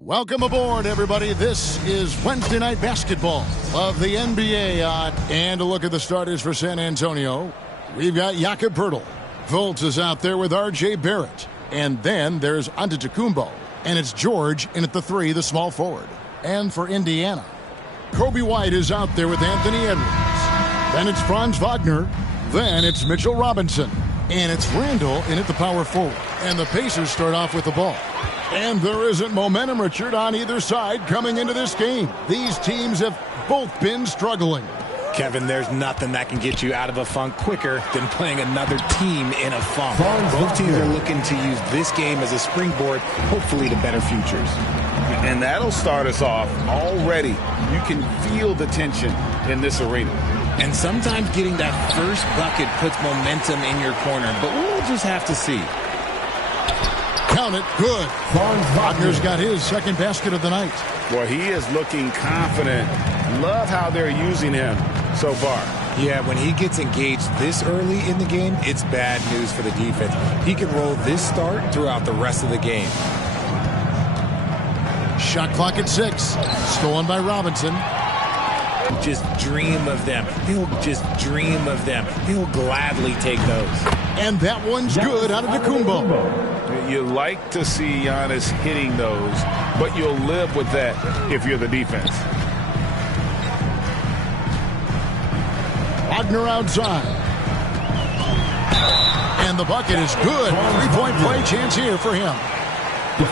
Welcome aboard, everybody. This is Wednesday Night Basketball of the NBA. And a look at the starters for San Antonio. We've got Jakob Poeltl. Fultz is out there with R.J. Barrett. And then there's Antetokounmpo. And it's George in at the 3, the small forward. And for Indiana, Kobe White is out there with Anthony Edwards. Then it's Franz Wagner. Then it's Mitchell Robinson. And it's Randall in at the power forward. And the Pacers start off with the ball. And there isn't momentum, Richard, on either side coming into this game. These teams have both been struggling. Kevin, there's nothing that can get you out of a funk quicker than playing another team in a funk. Both teams are looking to use this game as a springboard, hopefully to better futures. And that'll start us off already. You can feel the tension in this arena. And sometimes getting that first bucket puts momentum in your corner, but we'll just have to see. Count it. Good. Wagner's got his second basket of the night. Boy, he is looking confident. Love how they're using him so far. Yeah, when he gets engaged this early in the game, it's bad news for the defense. He can roll this start throughout the rest of the game. Shot clock at 6. Stolen by Robinson. Just dream of them. He'll just dream of them. He'll gladly take those. And that one's good out of Antetokounmpo. You like to see Giannis hitting those, but you'll live with that if you're the defense. Wagner outside. And the bucket is good. 3-point play chance here for him.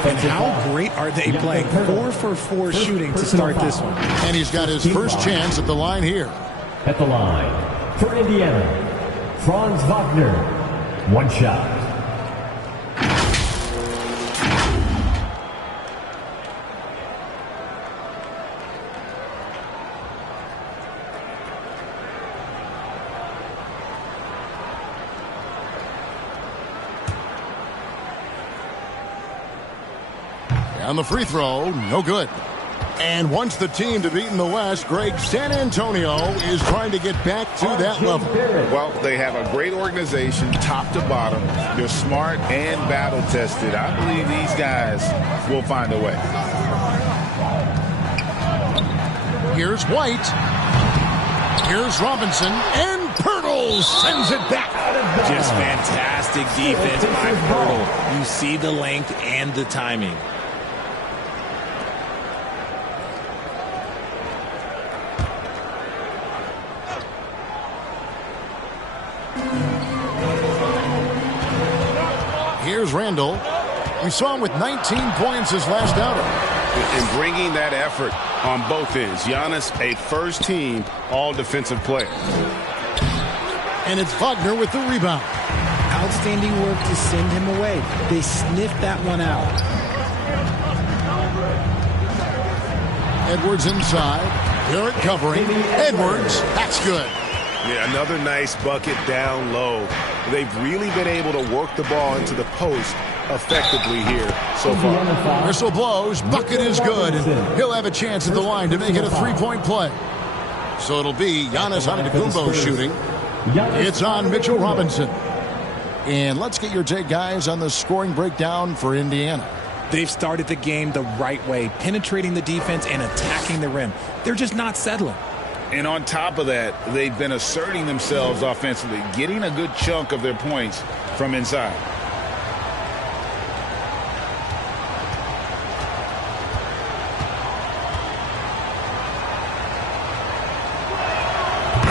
And how great are they playing? 4 for 4 shooting to start this one. And he's got his first chance at the line here. At the line for Indiana, Franz Wagner. One shot. On the free throw, no good. And once the team to beat in the West, Greg, San Antonio is trying to get back to that level. Well, they have a great organization, top to bottom. They're smart and battle-tested. I believe these guys will find a way. Here's White. Here's Robinson. And Poeltl sends it back. Just fantastic defense by Poeltl. You see the length and the timing. Here's Randall. We saw him with 19 points his last outing. And bringing that effort on both ends. Giannis, a first-team all-defensive player. And it's Wagner with the rebound. Outstanding work to send him away. They sniffed that one out. Edwards inside. Barrett covering. Edwards. That's good. Yeah, another nice bucket down low. They've really been able to work the ball into the post effectively here so far. Whistle blows. Bucket is good. And he'll have a chance at the line to make it a 3-point play. So it'll be Giannis Antetokounmpo shooting. It's on Mitchell Robinson. And let's get your take, guys, on the scoring breakdown for Indiana. They've started the game the right way, penetrating the defense and attacking the rim. They're just not settling. And on top of that, they've been asserting themselves offensively, getting a good chunk of their points from inside.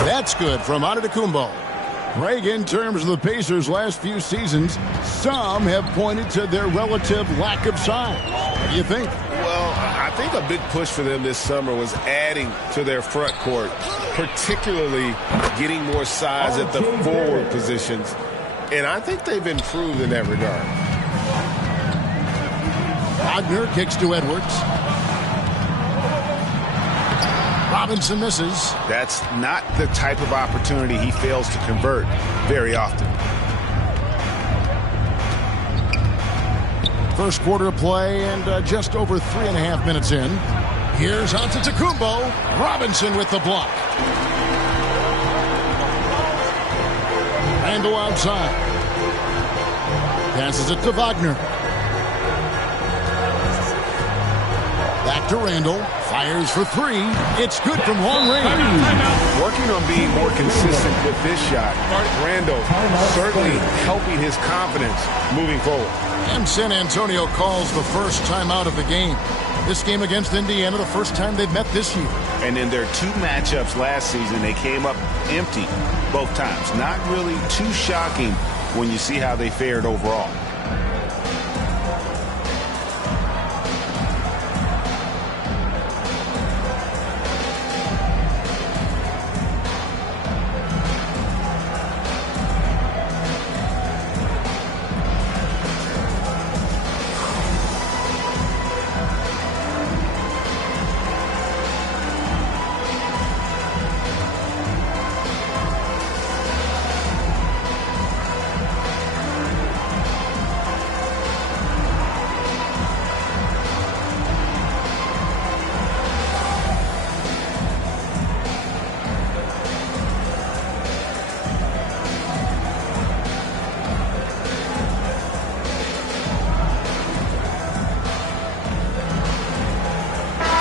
That's good from Antetokounmpo. Greg, in terms of the Pacers' last few seasons, some have pointed to their relative lack of size. What do you think? Well, I think a big push for them this summer was adding to their front court, particularly getting more size at the forward positions. And I think they've improved in that regard. Wagner kicks to Edwards. Robinson misses. That's not the type of opportunity he fails to convert very often. First quarter of play and just over 3.5 minutes in. Here's Antetokounmpo. Robinson with the block. Randall outside. Passes it to Wagner. Back to Randall. Fires for three. It's good from long range. Working on being more consistent with this shot. Randall certainly helping his confidence moving forward. And San Antonio calls the first timeout of the game. This game against Indiana, the first time they've met this year. And in their two matchups last season, they came up empty both times. Not really too shocking when you see how they fared overall.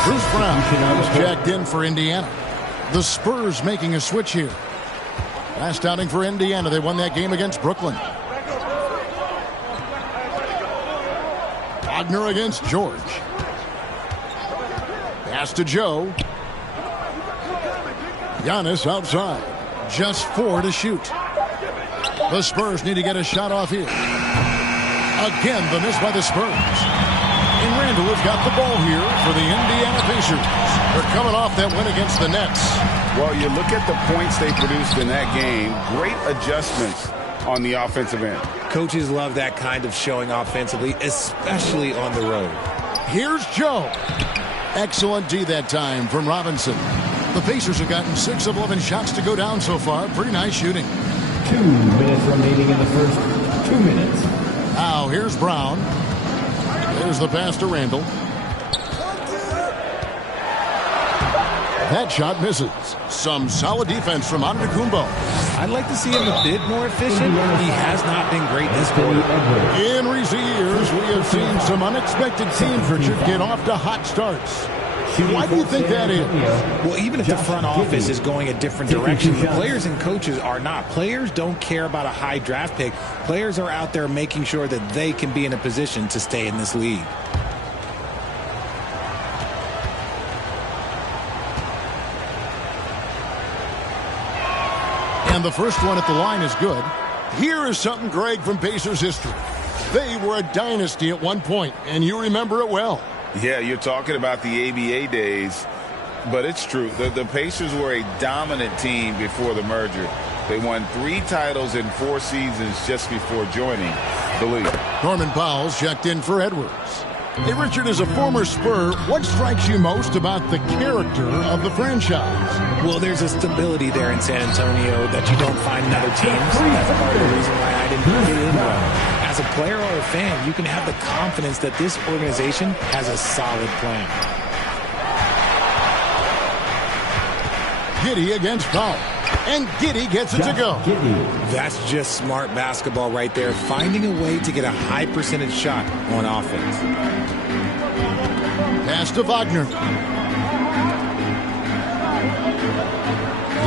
Bruce Brown is jacked in for Indiana. The Spurs making a switch here. Last outing for Indiana, they won that game against Brooklyn. Wagner against George. Pass to Joe. Giannis outside. Just 4 to shoot. The Spurs need to get a shot off here. Again, the miss by the Spurs. And Randall has got the ball here for the Indiana Pacers. They're coming off that win against the Nets. Well, you look at the points they produced in that game. Great adjustments on the offensive end. Coaches love that kind of showing offensively, especially on the road. Here's Joe. Excellent D that time from Robinson. The Pacers have gotten 6 of 11 shots to go down so far. Pretty nice shooting. 2 minutes remaining in the first 2 minutes. Now here's Brown. There's the pass to Randall. That shot misses. Some solid defense from Antetokounmpo. I'd like to see him a bit more efficient. He has not been great this quarter. In recent years, we have seen some unexpected teams, Richard, get off to hot starts. Why do you think that is? Well, even if the front office is going a different direction, the players and coaches are not. Players don't care about a high draft pick. Players are out there making sure that they can be in a position to stay in this league. And the first one at the line is good. Here is something, Greg, from Pacers history. They were a dynasty at one point, and you remember it well. Yeah, you're talking about the ABA days, but it's true. The Pacers were a dominant team before the merger. They won 3 titles in 4 seasons just before joining the league. Norman Powell's checked in for Edwards. Hey, Richard, as a former Spur, what strikes you most about the character of the franchise? Well, there's a stability there in San Antonio that you don't find in other teams. That's part of the reason why I didn't get in well. As a player or a fan, you can have the confidence that this organization has a solid plan. Giddey against Powell. And Giddey gets it to go. That's just smart basketball right there, finding a way to get a high percentage shot on offense. Pass to Wagner.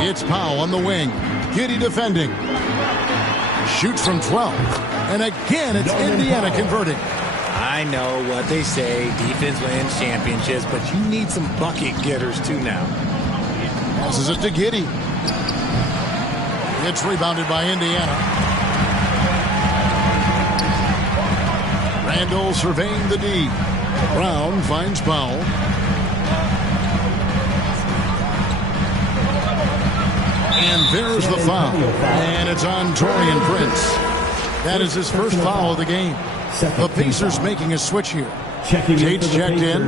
It's Powell on the wing. Giddey defending. Shoots from 12. And again, it's Indiana converting. I know what they say, defense wins championships, but you need some bucket getters too now. Passes it to Giddey. It's rebounded by Indiana. Randall surveying the D. Brown finds Powell. And there's the foul. And it's on Taurean Prince. That is his first foul of the game. The Pacers making a switch here. Tate's checked in.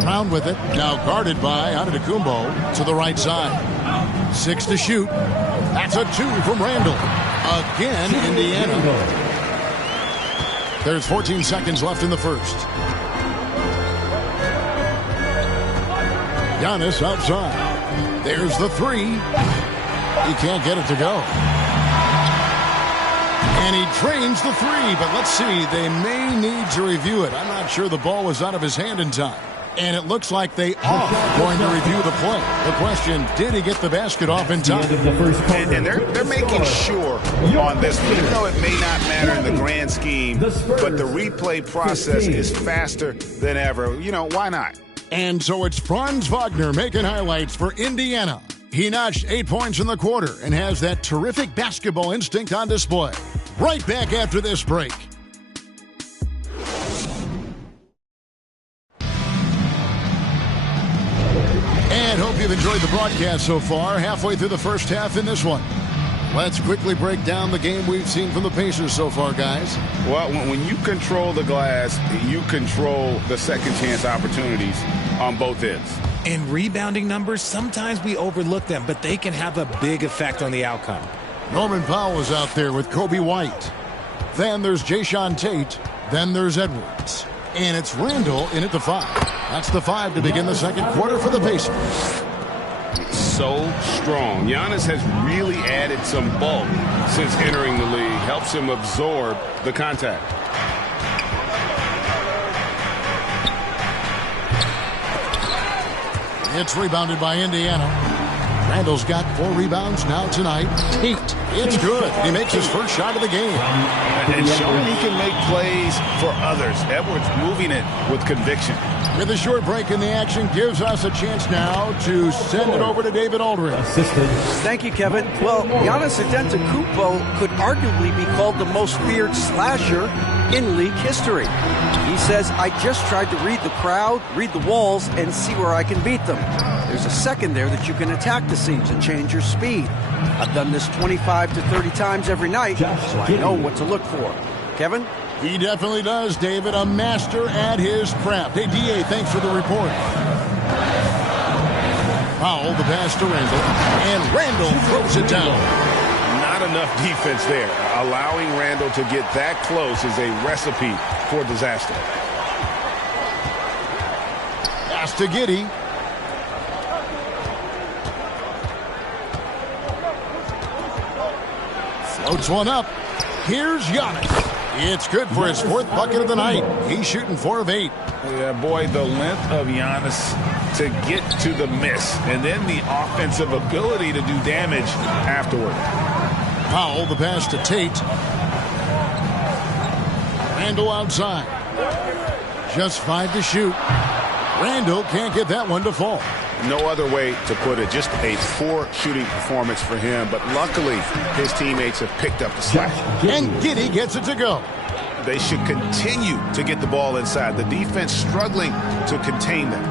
Brown with it. Now guarded by Antetokounmpo to the right side. 6 to shoot. That's a 2 from Randall. Again, Indiana. There's 14 seconds left in the first. Giannis outside. There's the 3. He can't get it to go. And he drains the 3, but let's see. They may need to review it. I'm not sure the ball was out of his hand in time. And it looks like they are going to review the play. The question, did he get the basket off in time? And they're making sure on this one, even though it may not matter in the grand scheme, but the replay process is faster than ever. You know, why not? And so it's Franz Wagner making highlights for Indiana. He notched 8 points in the quarter and has that terrific basketball instinct on display. Right back after this break. And hope you've enjoyed the broadcast so far. Halfway through the first half in this one. Let's quickly break down the game we've seen from the Pacers so far, guys. Well, when you control the glass, you control the second chance opportunities on both ends. And rebounding numbers, sometimes we overlook them, but they can have a big effect on the outcome. Norman Powell is out there with Kobe White. Then there's Jayshawn Tate. Then there's Edwards. And it's Randall in at the 5. That's the 5 to begin the second quarter for the Pacers. So strong. Giannis has really added some bulk since entering the league. Helps him absorb the contact. It's rebounded by Indiana. Randall's got 4 rebounds now tonight. Tate, it's good. He makes his first shot of the game. And showing he can make plays for others. Edwards moving it with conviction. With a short break in the action, gives us a chance now to send it over to David Aldridge. Thank you, Kevin. Well, Giannis Antetokounmpo could arguably be called the most feared slasher in league history. He says, I just tried to read the crowd, read the walls, and see where I can beat them. There's a second there that you can attack the seams and change your speed. I've done this 25 to 30 times every night, so I know what to look for. Kevin? He definitely does, David. A master at his craft. Hey, D.A., thanks for the report. Powell, the pass to Randall. And Randall throws it down. Not enough defense there. Allowing Randall to get that close is a recipe for disaster. Pass to Giddey. Floats one up. Here's Giannis. It's good for his 4th bucket of the night. He's shooting 4 of 8. Yeah, boy, the length of Giannis to get to the miss, and then the offensive ability to do damage afterward. Powell, the pass to Tate. Randall outside. Just 5 to shoot. Randall can't get that one to fall. No other way to put it. Just a poor shooting performance for him. But luckily, his teammates have picked up the slack. And Giddey gets it to go. They should continue to get the ball inside. The defense struggling to contain them.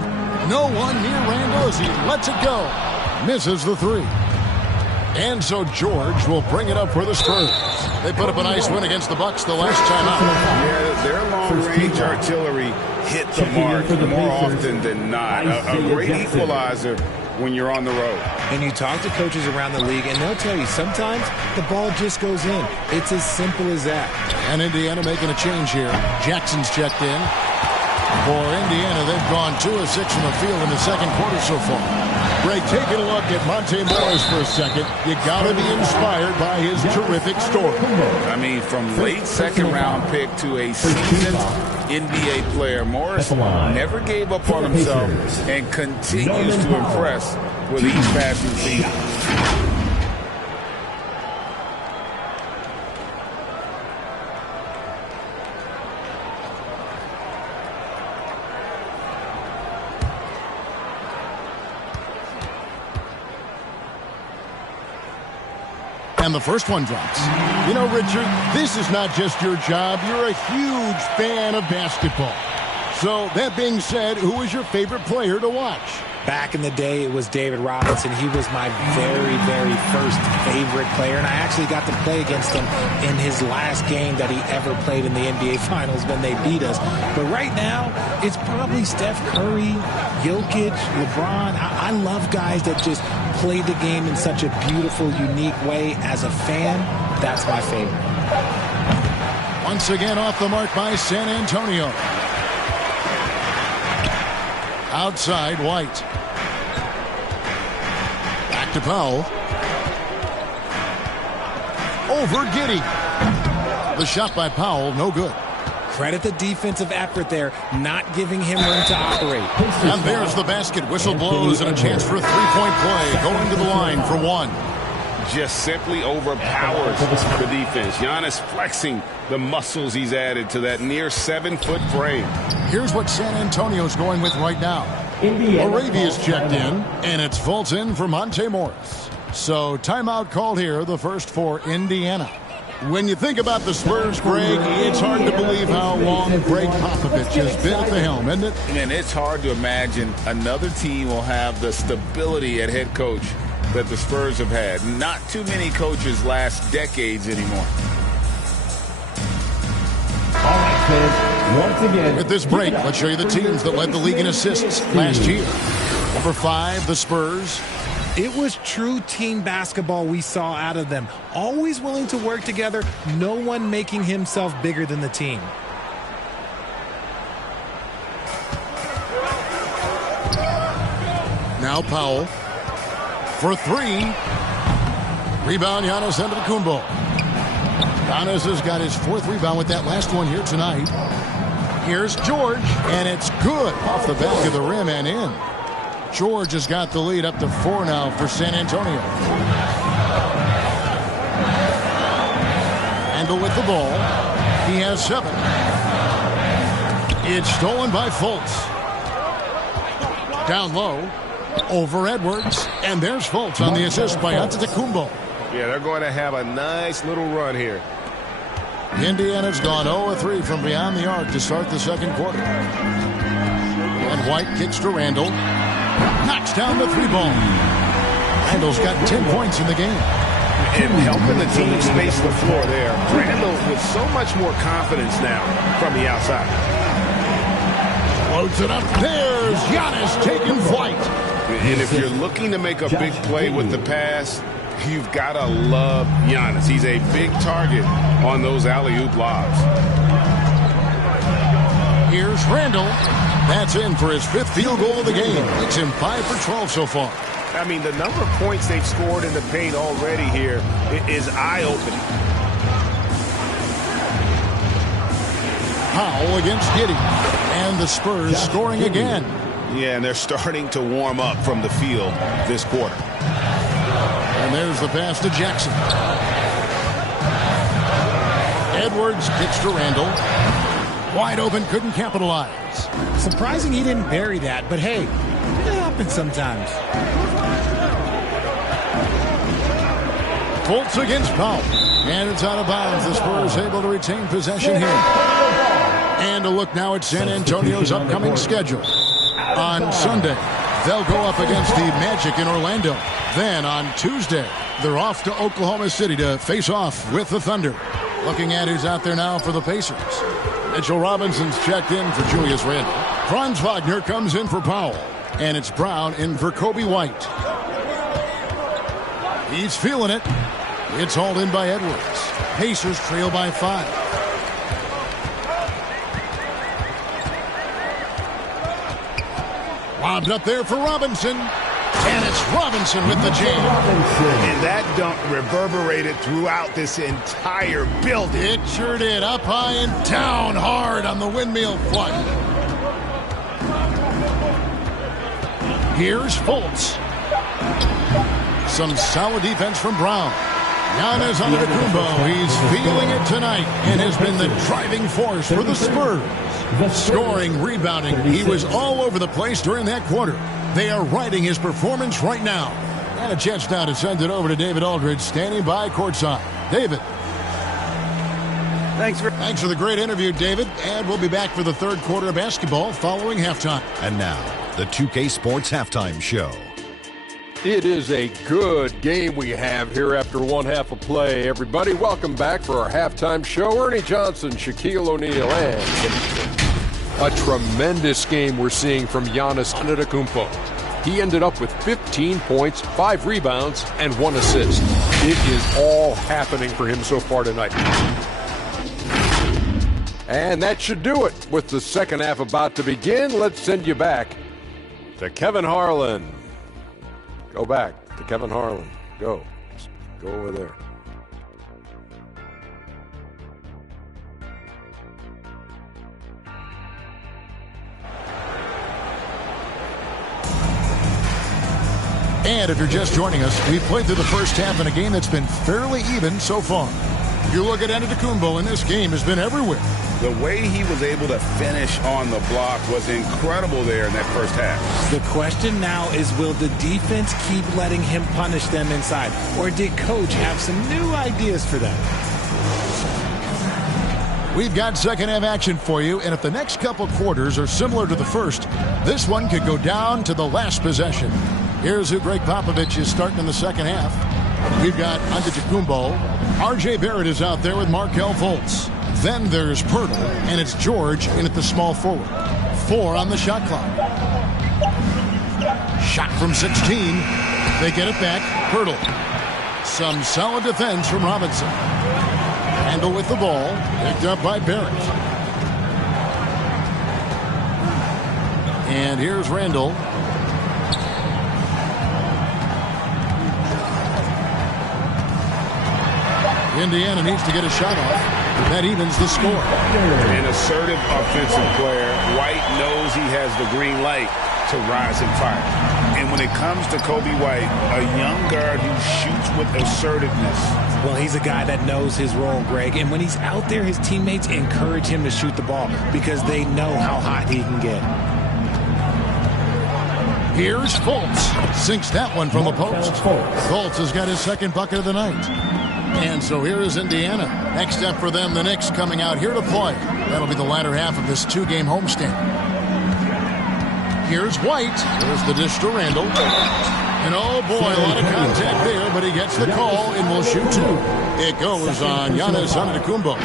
No one near Randall as he lets it go. Misses the 3. And so George will bring it up for the Spurs. They put up a nice win against the Bucks the last time out. Yeah, their long-range artillery hit the mark more often than not. A great equalizer when you're on the road. And you talk to coaches around the league, and they'll tell you sometimes the ball just goes in. It's as simple as that. And Indiana making a change here. Jackson's checked in. For Indiana, they've gone 2 of 6 from the field in the second quarter so far. Greg, taking a look at Monte Morris for a second. You got to be inspired by his terrific story. I mean, from late second-round pick to a seasoned NBA player, Morris never gave up on himself and continues to impress with each passing season. And the first one drops. You know, Richard, this is not just your job. You're a huge fan of basketball. So, that being said, who is your favorite player to watch? Back in the day, it was David Robinson. He was my very, very first favorite player, and I actually got to play against him in his last game that he ever played in the NBA Finals when they beat us. But right now, it's probably Steph Curry, Jokic, LeBron. I love guys that just play the game in such a beautiful, unique way. As a fan, that's my favorite. Once again off the mark by San Antonio. Outside, White. Back to Powell. Over Giddey. The shot by Powell, no good. Credit the defensive effort there, not giving him room to operate. And there's the basket. Whistle blows and a chance for a three-point play. Going to the line for one. Just simply overpowers the defense. Giannis flexing the muscles he's added to that near 7-foot frame. Here's what San Antonio's going with right now. Arabia's checked in, and it's Fulton for Monte Morris. So timeout called here, the first for Indiana. When you think about the Spurs, Greg, it's hard to believe how long Greg Popovich has been at the helm, isn't it? And it's hard to imagine another team will have the stability at head coach that the Spurs have had. Not too many coaches last decades anymore. All right, fans, once again. With this break, let's show you the teams that led the league in assists last year. Number 5, the Spurs. It was true team basketball we saw out of them. Always willing to work together, no one making himself bigger than the team. Now Powell for 3. Rebound, Giannis Antetokounmpo. Giannis has got his 4th rebound with that last one here tonight. Here's George, and it's good off the back of the rim and in. George has got the lead up to 4 now for San Antonio. Handle with the ball. He has 7. It's stolen by Fultz. Down low. Over Edwards. And there's Fultz on the assist by Antetokounmpo. Yeah, they're going to have a nice little run here. Indiana's gone 0-3 from beyond the arc to start the second quarter. And White kicks to Randall. Knocks down the 3-ball. Randall's got 10 points in the game. And helping the team space the floor there. Randall with so much more confidence now from the outside. Floats it up. There's Giannis taking flight. And if you're looking to make a big play with the pass, you've got to love Giannis. He's a big target on those alley-oop lobs. Here's Randall. That's in for his 5th field goal of the game. Makes him 5 for 12 so far. I mean, the number of points they've scored in the paint already here is eye-opening. Powell against Giddey. And the Spurs scoring again. Yeah, and they're starting to warm up from the field this quarter. And there's the pass to Jackson. Edwards kicks to Randall. Wide open, couldn't capitalize. Surprising he didn't bury that, but hey, it happens sometimes. Fultz against Powell. And it's out of bounds. The Spurs able to retain possession here. And a look now at San Antonio's upcoming schedule. On Sunday, they'll go up against the Magic in Orlando. Then on Tuesday, they're off to Oklahoma City to face off with the Thunder. Looking at who's out there now for the Pacers. Mitchell Robinson's checked in for Julius Randle. Franz Wagner comes in for Powell. And it's Brown in for Kobe White. He's feeling it. It's hauled in by Edwards. Pacers trail by 5. Lobbed up there for Robinson. And it's Robinson with the jam. And that dunk reverberated throughout this entire building. It sure did. Up high and down hard on the windmill flush. Here's Fultz. Some solid defense from Brown. Giannis Antetokounmpo. He's feeling it tonight and has been the driving force for the Spurs. Scoring, rebounding. He was all over the place during that quarter. They are riding his performance right now. And a chance now to send it over to David Aldridge, standing by courtside. David. Thanks for the great interview, David. And we'll be back for the third quarter of basketball following halftime. And now, the 2K Sports Halftime Show. It is a good game we have here after one half of play. Everybody, welcome back for our halftime show. Ernie Johnson, Shaquille O'Neal, and a tremendous game we're seeing from Giannis Antetokounmpo. He ended up with 15 points, 5 rebounds, and 1 assist. It is all happening for him so far tonight. And that should do it. With the second half about to begin, let's send you back to Kevin Harlan. Go back to Kevin Harlan. Go over there. And if you're just joining us, we've played through the first half in a game that's been fairly even so far. You look at Antetokounmpo, and this game has been everywhere. The way he was able to finish on the block was incredible there in that first half. The question now is, will the defense keep letting him punish them inside? Or did Coach have some new ideas for them? We've got second half action for you, and if the next couple quarters are similar to the first, this one could go down to the last possession. Here's who Greg Popovich is starting in the second half. We've got Antetokounmpo. R.J. Barrett is out there with Markelle Fultz. Then there's Pirtle, and it's George in at the small forward. 4 on the shot clock. Shot from 16. They get it back. Pirtle. Some solid defense from Robinson. Handle with the ball. Picked up by Barrett. And here's Randall. Indiana needs to get a shot off. That evens the score. An assertive offensive player. White knows he has the green light to rise and fire. And when it comes to Kobe White, a young guard who shoots with assertiveness. Well, he's a guy that knows his role, Greg. And when he's out there, his teammates encourage him to shoot the ball because they know how hot he can get. Here's Fultz. Sinks that one from the post. Fultz has got his second bucket of the night. And so here is Indiana. Next up for them, the Knicks coming out here to play. That'll be the latter half of this 2-game homestand. Here's White. There's the dish to Randall. And oh boy, a lot of contact there, but he gets the call and will shoot 2. It goes on Giannis Antetokounmpo.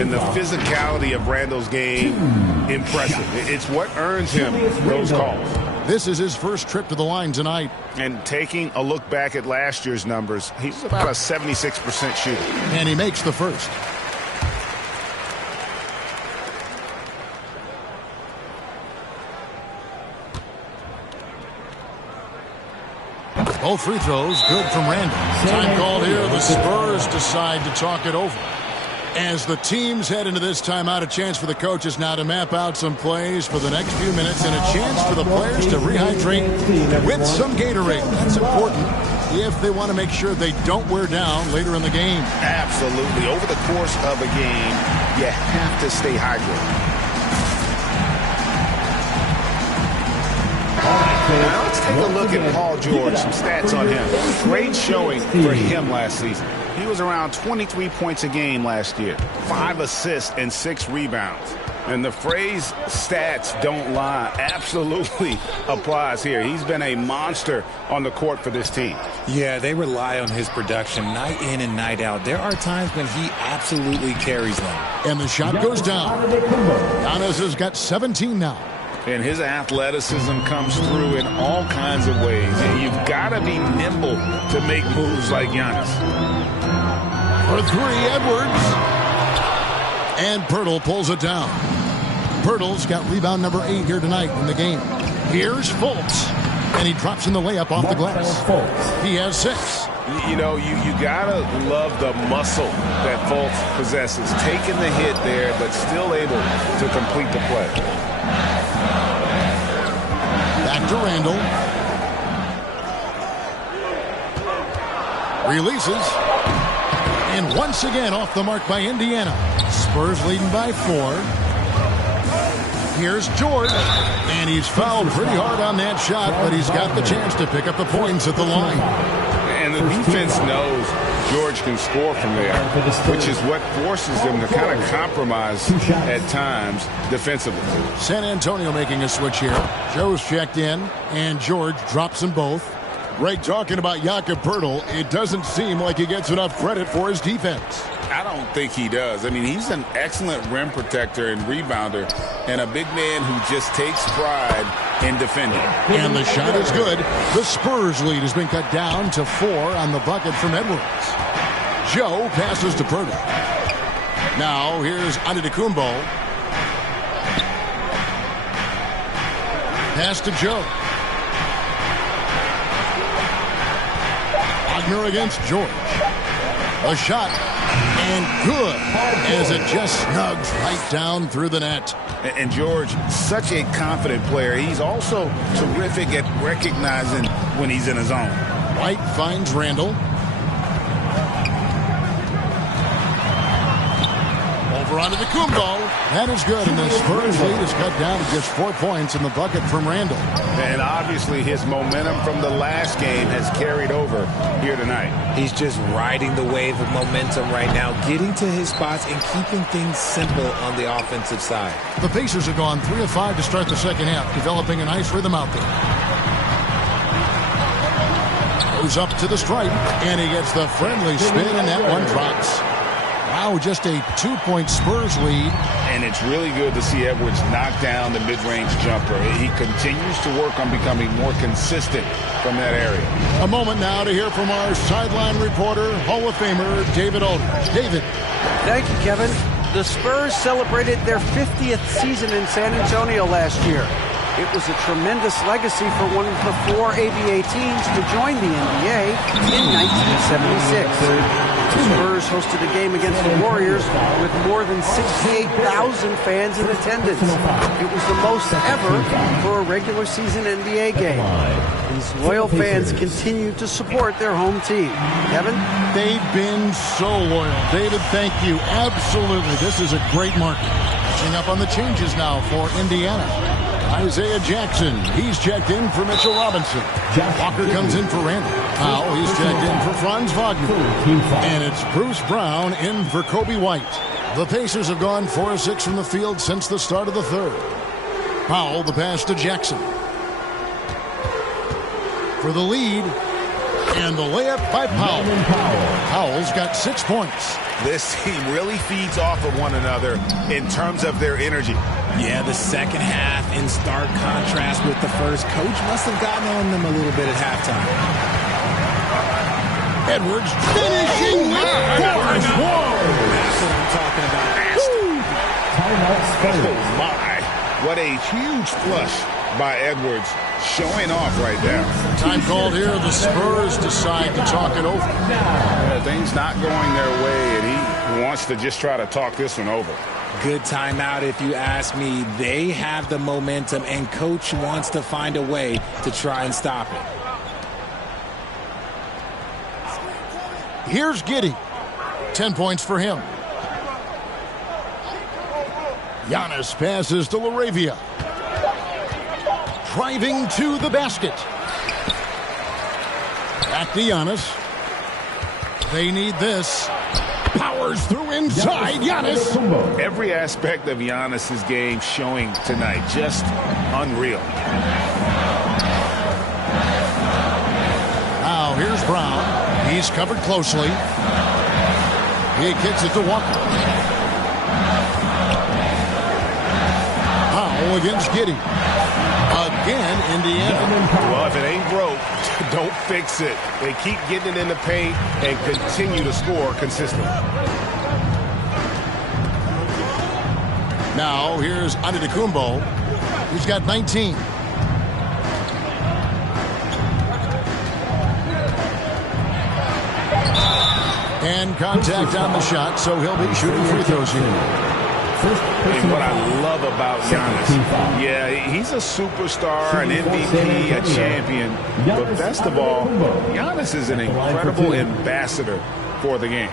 And the physicality of Randall's game, impressive. It's what earns him those calls. This is his first trip to the line tonight. And taking a look back at last year's numbers, he's about a 76% shooter. And he makes the first. Both free throws good from Randall. Time called here. The Spurs decide to talk it over. As the teams head into this timeout, a chance for the coaches now to map out some plays for the next few minutes and a chance for the players to rehydrate with some Gatorade. That's important if they want to make sure they don't wear down later in the game. Absolutely. Over the course of a game, you have to stay hydrated. Now let's take a look at Paul George, some stats on him. Great showing for him last season. He was around 23 points a game last year, 5 assists and 6 rebounds. And the phrase stats don't lie absolutely applies here. He's been a monster on the court for this team. Yeah, they rely on his production night in and night out. There are times when he absolutely carries them. And the shot goes down. Giannis has got 17 now. And his athleticism comes through in all kinds of ways. And you've got to be nimble to make moves like Giannis. For 3, Edwards. And Pirtle pulls it down. Pirtle's got rebound number 8 here tonight in the game. Here's Fultz. And he drops in the layup off the glass. He has 6. You know, you got to love the muscle that Fultz possesses. Taking the hit there, but still able to complete the play. Back to Randall. Releases. And once again off the mark by Indiana. Spurs leading by 4. Here's George, and he's fouled pretty hard on that shot, but he's got the chance to pick up the points at the line. And the defense knows George can score from there, which is what forces them to kind of compromise at times defensively. San Antonio making a switch here. Joe's checked in, and George drops them both. Greg talking about Jakob Poeltl, it doesn't seem like he gets enough credit for his defense. I don't think he does. I mean, he's an excellent rim protector and rebounder, and a big man who just takes pride in defending. And the shot is good. The Spurs lead has been cut down to 4 on the bucket from Edwards. Joe passes to Poeltl. Now here's Antetokounmpo. Pass to Joe. Wagner against George. A shot, and good, as it just snugs right down through the net. And George, such a confident player. He's also terrific at recognizing when he's in his zone. White finds Randall. Over onto the Kumbo. That is good, and the Spurs lead is cut down to just 4 points in the bucket from Randall. And obviously his momentum from the last game has carried over here tonight. He's just riding the wave of momentum right now, getting to his spots and keeping things simple on the offensive side. The Pacers have gone 3 of 5 to start the second half, developing a nice rhythm out there. Goes up to the stripe, and he gets the friendly spin, and that one drops. Wow, just a 2-point Spurs lead. And it's really good to see Edwards knock down the mid-range jumper. He continues to work on becoming more consistent from that area. A moment now to hear from our sideline reporter, Hall of Famer David Aldridge. David. Thank you, Kevin. The Spurs celebrated their 50th season in San Antonio last year. It was a tremendous legacy for one of the 4 ABA teams to join the NBA in 1976. The Spurs hosted a game against the Warriors with more than 68,000 fans in attendance. It was the most ever for a regular season NBA game. These loyal fans continue to support their home team. Kevin? They've been so loyal. David, thank you. Absolutely. This is a great market. Catching up on the changes now for Indiana. Isaiah Jackson, he's checked in for Mitchell Robinson. Walker comes in for Randall. Now he's checked in for Franz Wagner. And it's Bruce Brown in for Kobe White. The Pacers have gone 4 of 6 from the field since the start of the third. Powell, the pass to Jackson. For the lead, and the layup by Powell. Powell's got 6 points. This team really feeds off of one another in terms of their energy. Yeah, the second half in stark contrast with the first. Coach must have gotten on them a little bit at halftime. Edwards finishing with force. Whoa! That's what I'm talking about. Oh, my. What a huge flush by Edwards, showing off right there. Time called here. The Spurs decide to talk it over. Things not going their way, and he wants to just try to talk this one over. Good timeout if you ask me. They have the momentum, and Coach wants to find a way to try and stop it. Here's Giddey. 10 points for him. Giannis passes to LaRavia. Driving to the basket. Back to Giannis. They need this. Powers through inside. Giannis. Every aspect of Giannis's game showing tonight. Just unreal. Now here's Brown. He's covered closely. He kicks it to Walker. Powell against Giddey. Again, Indiana. Well, if it ain't broke, don't fix it. They keep getting it in the paint and continue to score consistently. Now, here's Antetokounmpo. He's got 19. And contact on the shot, so he'll be shooting free throws here. And what I love about Giannis, yeah, he's a superstar, an MVP, a champion. But best of all, Giannis is an incredible ambassador for the game.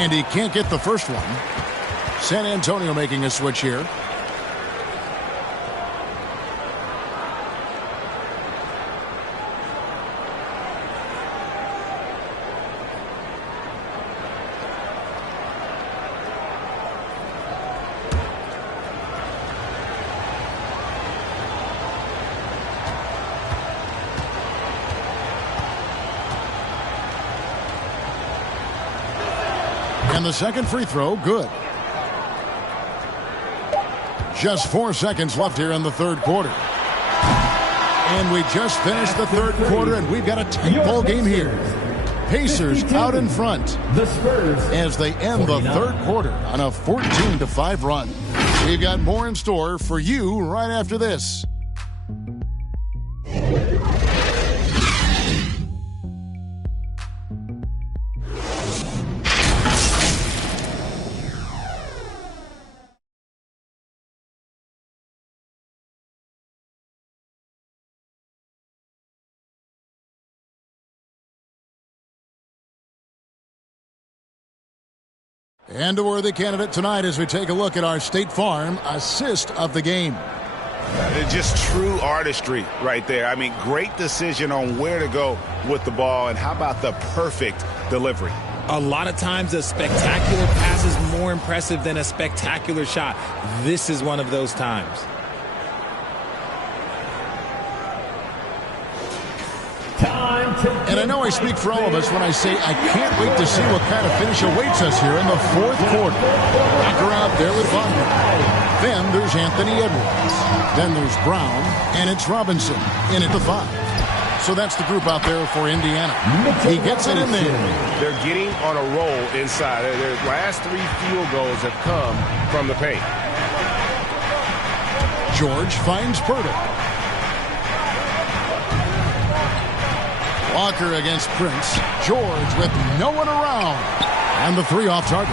And he can't get the first one. San Antonio making a switch here. And the second free throw, good. Just 4 seconds left here in the third quarter. And we just finished the third quarter, and we've got a tight ball game here. Pacers out in front The Spurs as they end the third quarter on a 14-5 run. We've got more in store for you right after this. And a worthy candidate tonight as we take a look at our State Farm assist of the game. It's just true artistry right there. I mean, great decision on where to go with the ball, and how about the perfect delivery? A lot of times a spectacular pass is more impressive than a spectacular shot. This is one of those times. And I know I speak for all of us when I say I can't wait to see what kind of finish awaits us here in the fourth quarter. Walker out there with Wagner. Then there's Anthony Edwards. Then there's Brown, and it's Robinson in at the 5. So that's the group out there for Indiana. He gets it in there. They're getting on a roll inside. Their last 3 field goals have come from the paint. George finds Pirtle. Walker against Prince. George with no one around. And the 3 off target.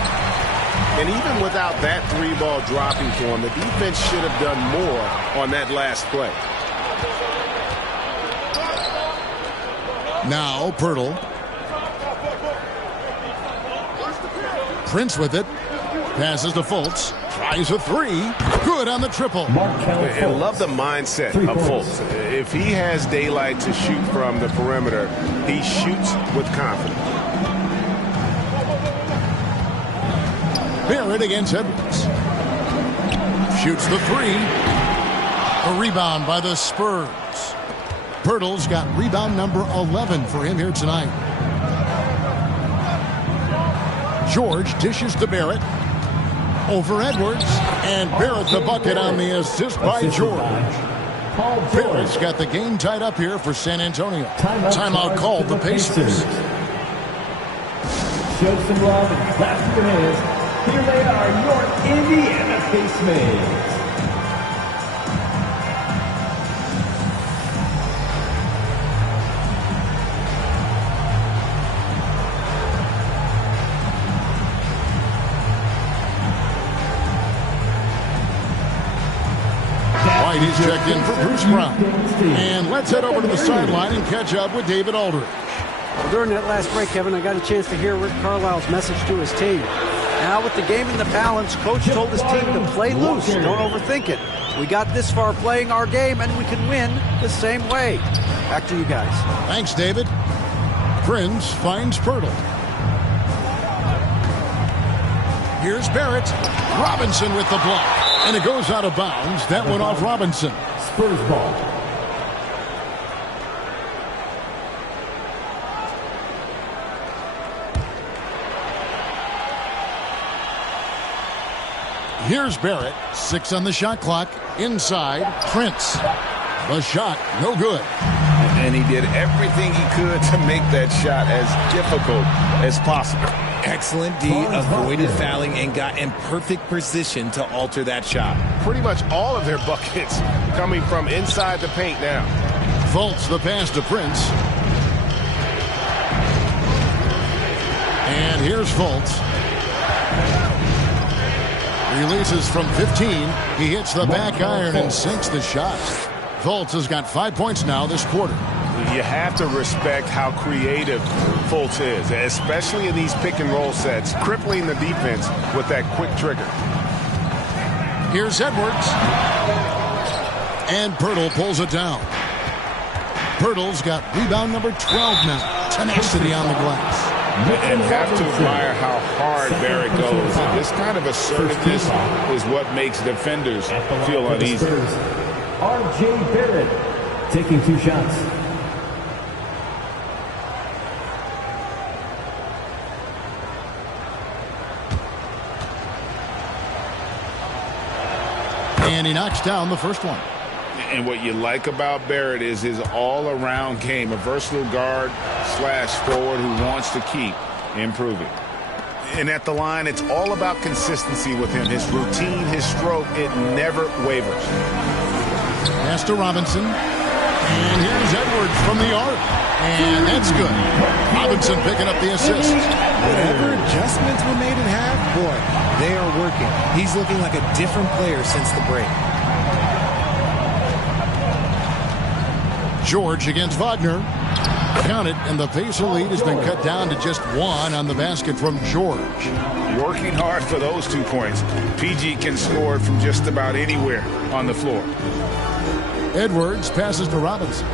And even without that 3-ball dropping for him, the defense should have done more on that last play. Now Pirtle. Prince with it. Passes to Fultz. Tries a 3. Good on the triple. And love the mindset of Fultz. If he has daylight to shoot from the perimeter, he shoots with confidence. Barrett against Edwards. Shoots the 3. A rebound by the Spurs. Pirtle's got rebound number 11 for him here tonight. George dishes to Barrett. Over Edwards, and Barrett the bucket on the assist by George. Barrett's got the game tied up here for San Antonio. Timeout called the Pacers. Show some love and clap your hands. Here they are, your Indiana Pacers. He's checked in for Bruce Brown. And let's head over to the sideline and catch up with David Aldridge. Well, during that last break, Kevin, I got a chance to hear Rick Carlisle's message to his team. Now with the game in the balance, Coach told his team to play loose. Don't overthink it. We got this far playing our game, and we can win the same way. Back to you guys. Thanks, David. Prince finds Pirtle. Here's Barrett. Robinson with the block. And it goes out of bounds. That went off Robinson. Spurs ball. Here's Barrett. 6 on the shot clock. Inside, Prince. The shot, no good. And he did everything he could to make that shot as difficult as possible. Excellent D, avoided fouling and got in perfect position to alter that shot. Pretty much all of their buckets coming from inside the paint now. Fultz the pass to Prince. And here's Fultz. Releases from 15. He hits the back iron and sinks the shot. Fultz has got 5 points now this quarter. you have to respect how creative Fultz is, especially in these pick-and-roll sets, crippling the defense with that quick trigger. Here's Edwards. And Pirtle pulls it down. Pirtle's got rebound number 12 now. Tenacity on the glass. And have to admire how hard Barrett goes. And this kind of assertiveness is what makes defenders feel uneasy. R.J. Barrett taking 2 shots. And he knocks down the first one. And what you like about Barrett is his all-around game, a versatile guard / forward who wants to keep improving. And at the line, it's all about consistency with him. His routine, his stroke, it never wavers. Pass to Robinson. And here's Edwards from the arc. And that's good. Robinson picking up the assist. Whatever adjustments were made at half, boy, they are working. He's looking like a different player since the break. George against Wagner. Count it, and the Pacer lead has been cut down to just 1 on the basket from George. Working hard for those 2 points. PG can score it from just about anywhere on the floor. Edwards passes to Robinson.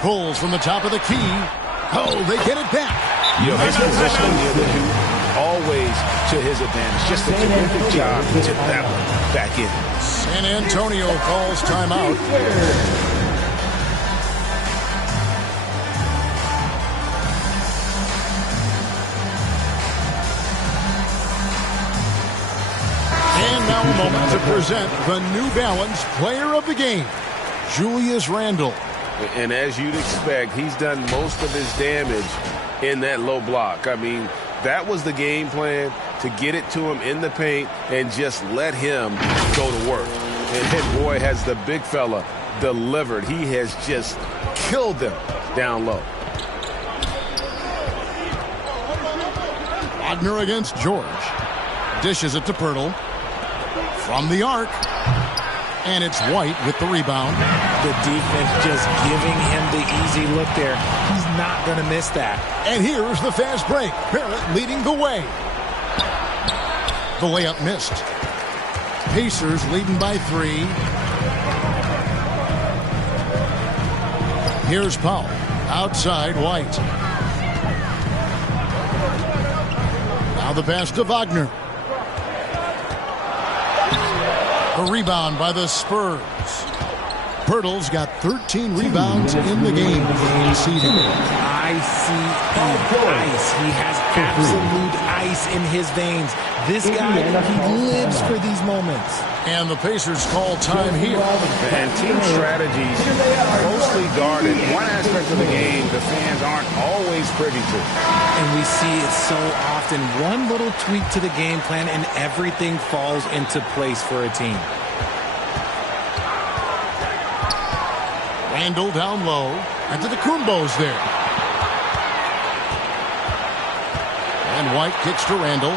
Pulls from the top of the key. Oh, they get it back. His positioning near the hoop, always to his advantage. Just a terrific job to tip that one back in. San Antonio calls timeout. And now a moment to present the New Balance Player of the Game, Julius Randle. And as you'd expect, he's done most of his damage in that low block. I mean, that was the game plan, to get it to him in the paint and just let him go to work. And boy, has the big fella delivered. He has just killed them down low. Wagner against George. Dishes it to Pirtle. From the arc. And it's White with the rebound. The defense just giving him the easy look there. He's not going to miss that. And here's the fast break. Barrett leading the way. The layup missed. Pacers leading by 3. Here's Powell. Outside White. Now the pass to Wagner. A rebound by the Spurs. Pirtle's got 13 rebounds in the game. Ice. He has absolute ice in his veins. This guy, he lives for these moments. And the Pacers call time here. And team strategies closely guarded. One aspect of the game the fans aren't always privy to. And we see it so often. One little tweak to the game plan and everything falls into place for a team. Randle down low. And to the Kumbos there. And White kicks to Randle.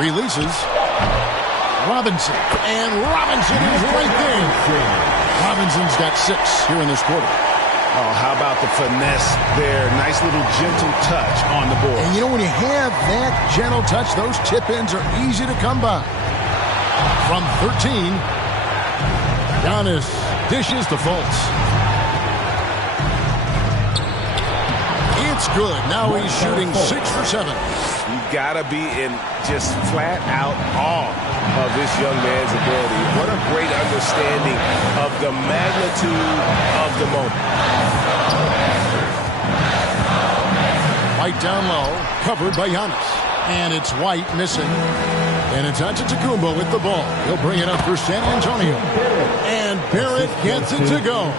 Releases. Robinson. And Robinson is right there. Robinson's got 6 here in this quarter. Oh, how about the finesse there? Nice little gentle touch on the board. And you know, when you have that gentle touch, those tip-ins are easy to come by. From 13, Giannis dishes to Fultz. It's good. Now he's shooting 6 for 7. You gotta be in just flat out awe of this young man's ability. What a great understanding of the magnitude of the moment. White down low, covered by Giannis. And it's White missing. And it's Antetokounmpo with the ball. He'll bring it up for San Antonio. And Barrett gets it to go.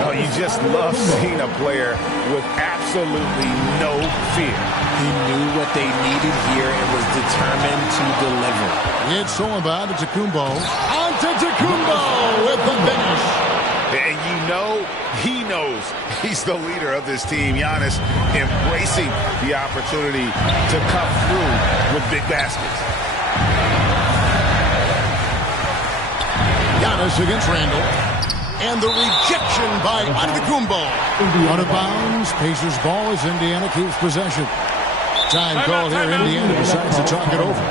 Oh, you just love seeing a player with absolutely no fear. He knew what they needed here and was determined to deliver. It's all about Antetokounmpo. Antetokounmpo with the finish. And you know, he knows he's the leader of this team. Giannis embracing the opportunity to come through with big baskets. Giannis against Randall. And the rejection by Antetokounmpo. Out of bounds. Pacers ball as Indiana keeps possession. Time call here. Indiana decides to talk it over.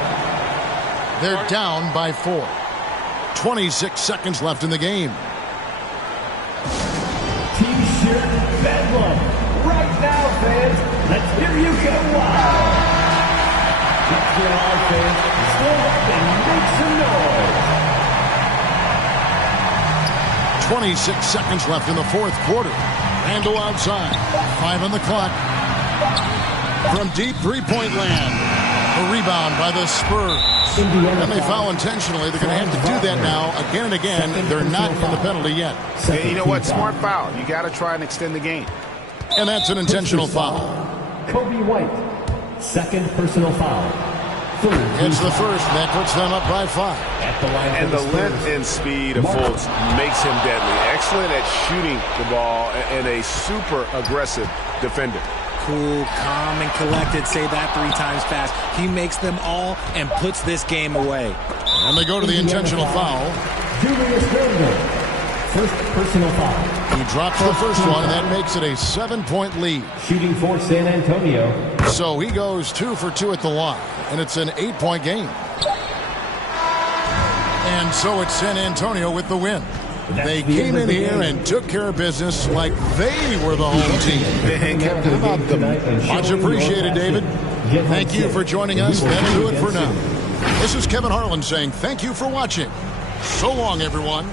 They're down by 4. 26 seconds left in the game. T-shirt bedlam. Right now, fans. Let's hear you go wild. Let's get on, fans. Stand up and make some noise. 26 seconds left in the fourth quarter. Randall outside. 5 on the clock. From deep three-point land. A rebound by the Spurs. And they foul intentionally. They're going to have to do that now again and again. They're not in the penalty yet. And you know what? Smart foul. You got to try and extend the game. And that's an intentional foul. Kobe White. Second personal foul. It's the first. That puts them up by 5. At the line and the length and speed of Fultz makes him deadly. Excellent at shooting the ball and a super aggressive defender. Cool, calm, and collected. Say that 3 times fast. He makes them all and puts this game away. And they go to the intentional foul. Julius Randle. First personal foul. He drops the first one, and that makes it a 7-point lead. Shooting for San Antonio. So he goes 2 for 2 at the line, and it's an 8-point game. And so it's San Antonio with the win. They came in here and took care of business like they were the home team. How about them? Much appreciated, David. Thank you for joining us. That'll do it for now. This is Kevin Harlan saying thank you for watching. So long, everyone.